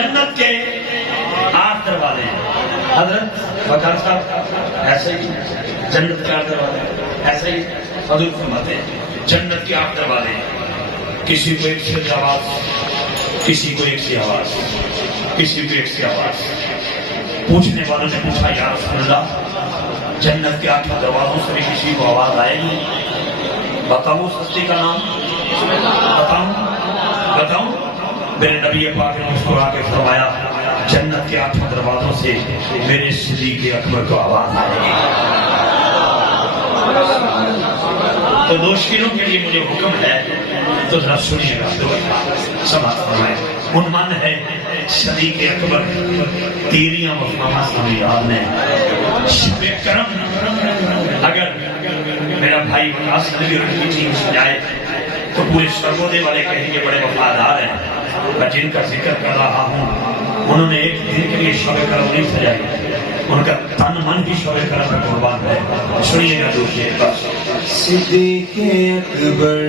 جنت کے 8 دروازے ہیں حضرت وکال صاحب ایسے ہی جنت کے 8 دروازے ایسے ہی حضور فرماتے ہیں جنت کے 8 دروازے ہیں کسی کو ایک سے آواز کسی کو ایک سے آواز کسی کو ایک سے آواز پوچھنے والوں نے پوچھا یا رسول اللہ جنت کے 8 دروازوں سے بھی کسی کو آواز آئے گی بتاؤں سستی کا نام بتاؤں میرے نبی پاک نے مسکرا کے فرمایا جنت کے 8 دروازوں سے میرے صدیق اکبر کو آواز آئے گی تو دوشیروں کے لیے مجھے حکم ہے تو ذرا سنیے گا سماعت فرمائے عنوان ہے صدیق اکبر تیریاں مفہومہ سامیاب نے شب کرم اگر میرا بھائی وکاس نبی رکھ کی چیز جائے تو پورے سرگودے والے کہیں گے بڑے وفادار ہیں میں جن کا ذکر کر رہا ہوں انہوں نے ایک دن کے لیے شب کرم نہیں سجائی ان کا تن من بھی شب کرم میں قربان ہے سنیے گا دوسرے بس صدیق اکبر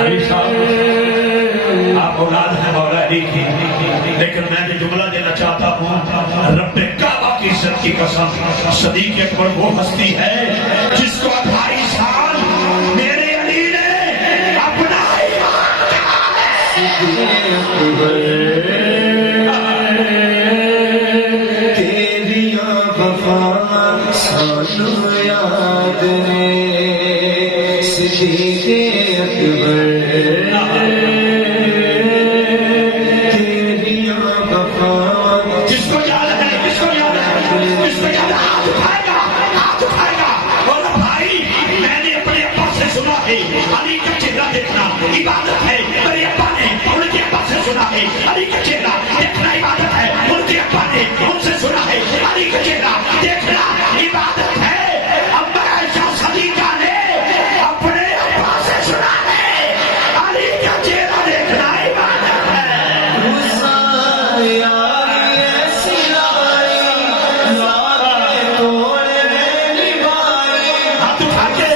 علی صاحب آپ اولاد ہیں مولا علی کی لیکن میں نے جملہ دینا چاہتا ہوں رب کعبہ کی عزت کی قسم صدیق اکبر وہ ہستی ہے جس کو 28 سال میرے علی نے اپنا ایمان کہا ہے صدیق اکبر تیریاں وفا سانو یاد نے صدیق اکبر علی کا چہرہ دیکھنا عبادت ہے میرے ابا نے ان کے ابا سے سنا ہے علی کا چہرہ دیکھنا عبادت ہے ان کے ابا نے ان سے سنا ہے علی کا چہرہ دیکھنا عبادت ہے ابا ایسا صدیقہ نے اپنے ابا سے سنا ہے علی کا چہرہ دیکھنا عبادت ہے ہاتھ اٹھا کے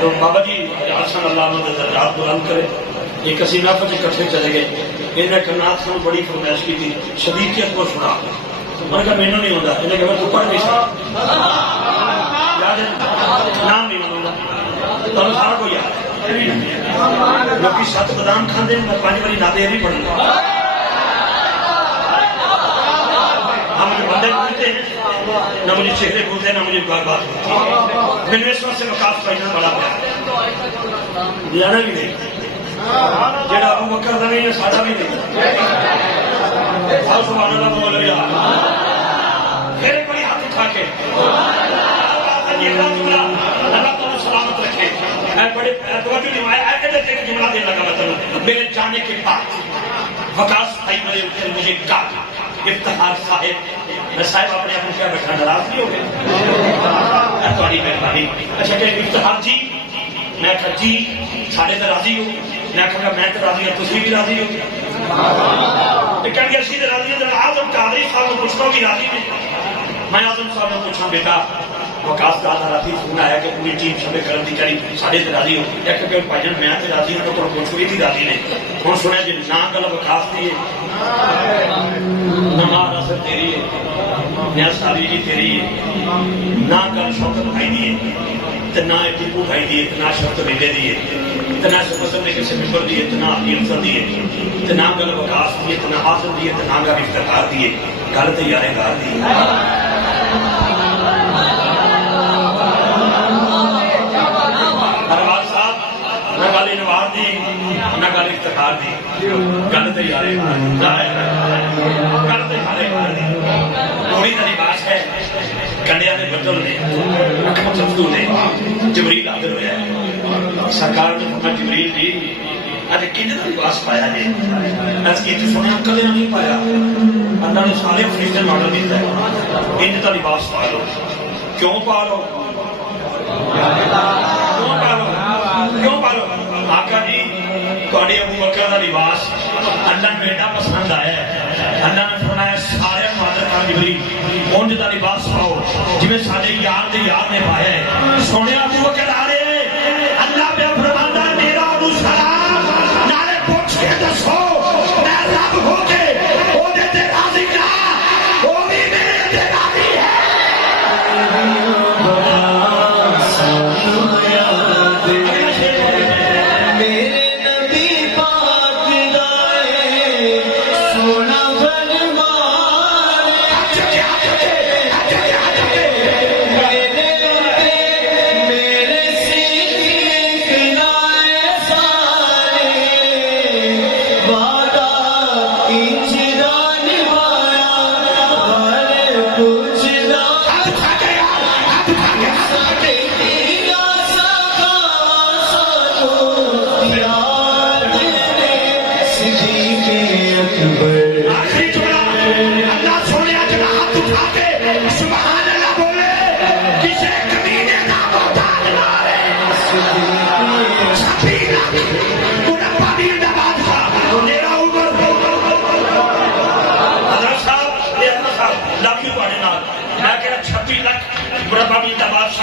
تو بابا جی حسن اللہ درجات بلند کرے ایک اسی نفر اکٹھے چلے گئے انہیں کرنات سے بڑی فرمائش کی تھی صدیق اکبر سنا میں نے کہا مینو نہیں ہوتا انہیں کہا تو پڑھ نہیں سکتا یاد ہے نام نہیں ہوتا تو سارا کو یاد ہے لوگ 7 بادام کھاندے میں 5 باری نادے بھی پڑھنا ہم جو بندے پوچھتے ہیں نہ مجھے چہرے بولتے نہ مجھے بار بات ہوتی. میں اس وقت سے وقاص پہنا بڑا پیار لانا بھی نہیں جڑا ابو بکر کا نہیں ہے ساڈا بھی نہیں. سبحان اللہ بول رہا پھر ایک بڑی ہاتھ اٹھا کے اللہ تعالیٰ سلامت رکھے. میں بڑے جملہ دینے لگا مطلب میرے جانے کے بعد وقاص بھائی میرے اوپر مجھے کہا افتخار صاحب میں صاحب اپنے آپ کو کیا بیٹھا ناراض نہیں ہو گئے تھوڑی مہربانی. اچھا کہ افتخار جی میں کہا جی ساڑھے تو راضی ہو. میں کہا میں تو راضی ہوں تھی بھی راضی ہو. کہ اسی تو راضی ہوں آزم قادری صاحب کو پوچھتا بھی راضی نہیں. میں آزم صاحب نے پوچھا بیٹا وقاص دادا راضی فون آیا کہ پوری ٹیم شب کرم کی کری ساڑھے تو راضی ہو. ایک کہ بھائی جان میں تو راضی ہوں تو پوچھو یہ بھی راضی نے. ہوں سنیا جی نہ گل وقاص دی ہے نہ ماں نصر تیری ہے نہ ساری جی تیری ہے نہ گل شوکت بھائی دی ہے نہ ٹیپو بھائی دی ہے نہ شوکت بیٹے دی ہے نہ سبسم نے کسی ممبر دی ہے نہ علی افضل دی ہے نہ گل وقاص دی ہے نہ حاصل دی ہے نہ گل افتخار دی ہے. گل تو یار گار دی ارواز صاحب نہ گل انوار دی نہ گل افتخار دی. گل تو یار گل تو یار گار دی. وہی کا لباس ہے کنڈیا نے بدل نے اکھم سفتو نے جبریل حاضر ہوا ہے. سرکار نے فرمایا جبریل جی اج کنج کا لباس پایا ہے. اس کی سنیا کدے نہیں پایا. اللہ نے سارے فرشتے ماڈل دیتا ہے انج کا لباس پا لو. کیوں پا لو کیوں پا لو کیوں پا لو. آقا جی تھوڑے ابو بکر کا لباس اللہ میں ایڈا پسند آیا ہے. اللہ نے فرمایا سارے مادر کا جبریل انج کا لباس پاؤ جی سارے یار دے یار نے پایا ہے. سونے ابو بکر آ رہے اللہ پہ فرماتا ہے میرا ابو سلام نالے پوچھ کے دسو میں رب ہو کے وہ دیتے راضی نہ وہ بھی میرے تے راضی ہے. میرے نبی پاک دائے سونا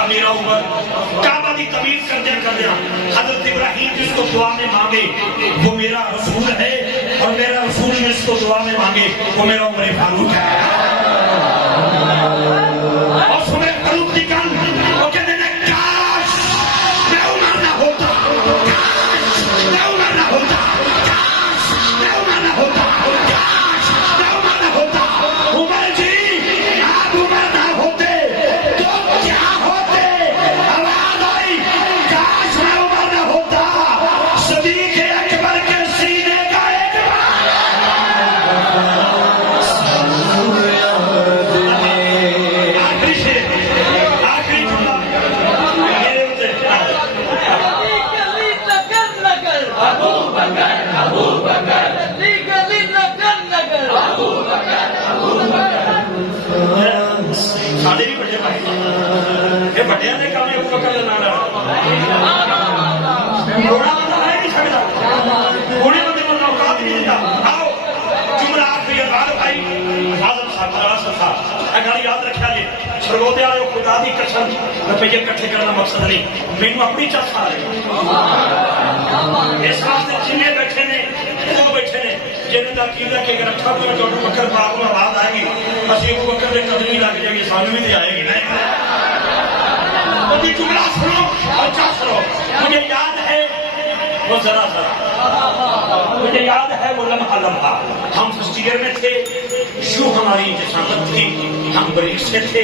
میرا عمر کعبہ کی تمیز کردیا حضرت ابراہیم جس کو دعا میں مانگے وہ میرا رسول ہے اور میرا رسول جس کو دعا میں مانگے وہ میرا عمر فاروق ہے. اور عمر فاروق کی گل وہ کہتے ہیں کاش میں عمر نہ ہوتا کاش میں عمر نہ ہوتا کاش میں عمر نہ ہوتا کاش میں عمر نہ ہوتا. عمر جی آپ عمر نہ ہوتے تو کیا ہوتے. آواز آئی کاش میں عمر نہ ہوتا. صدیق اکبر کے سینے کا ایک آخری شعر آخری جملہ میرے سارے بھی بڑے بھائی یہ بڑے نے کام ابو بکر کا نام گھوڑا بندہ ہے نہیں چھڑتا گھوڑے بندے کو اوقات نہیں دیتا. آؤ جملہ آخری غال بھائی اعظم صاحب راست تھا گل یاد رکھا جی سرگودے والے خدا دی قسم روپیے کٹھے کرنا مقصد نہیں مینو اپنی چس آ رہی اس واسطے جنے بیٹھے نے وہ بیٹھے نے جن کا عقیدہ کہ اگر اچھا کوئی ابو بکر پاک میں آواز آئے گی اسی ابو بکر کے قدم ہی لگ جائے گی سانو بھی آئے گی نا. جملہ سنو اور چس رہو. مجھے یاد ہے وہ ذرا مجھے یاد ہے وہ لمحہ لمحہ ہم فرسٹ ایئر میں تھے یوں ہماری جسامت تھی ہم بریک سے تھے